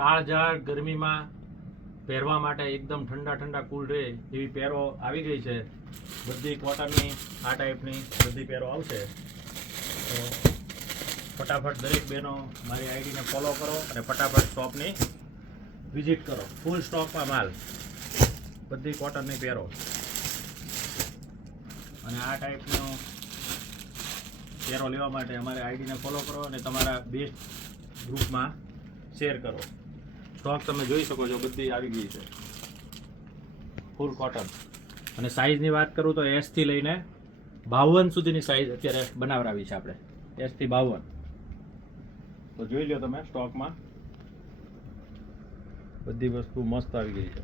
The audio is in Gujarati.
કાળઝાળ ગરમીમાં પહેરવા માટે એકદમ ઠંડા ઠંડા કુલ રહે એવી પેરો આવી ગઈ છે. બધી કોટનની આ ટાઈપની બધી પેરો આવશે. તો ફટાફટ દરેક બહેનો મારી આઈડીને ફોલો કરો અને ફટાફટ શોપની વિઝિટ કરો. ફૂલ સ્ટોકમાં માલ, બધી કોટનની પેરો અને આ ટાઈપનો પેરો લેવા માટે અમારી આઈડીને ફોલો કરો અને તમારા બેસ્ટ ગ્રુપમાં શેર કરો. સ્ટોક તમે જોઈ શકો છો, બધી આવી ગઈ છે ફૂલ કોટન. અને સાઇઝની વાત કરું તો S થી લઈને 52 સુધીની સાઇઝ અત્યારે બનાવરાવી છે આપણે, S થી 52. તો જોઈ લો તમે, સ્ટોકમાં બધી વસ્તુ મસ્ત આવી ગઈ છે.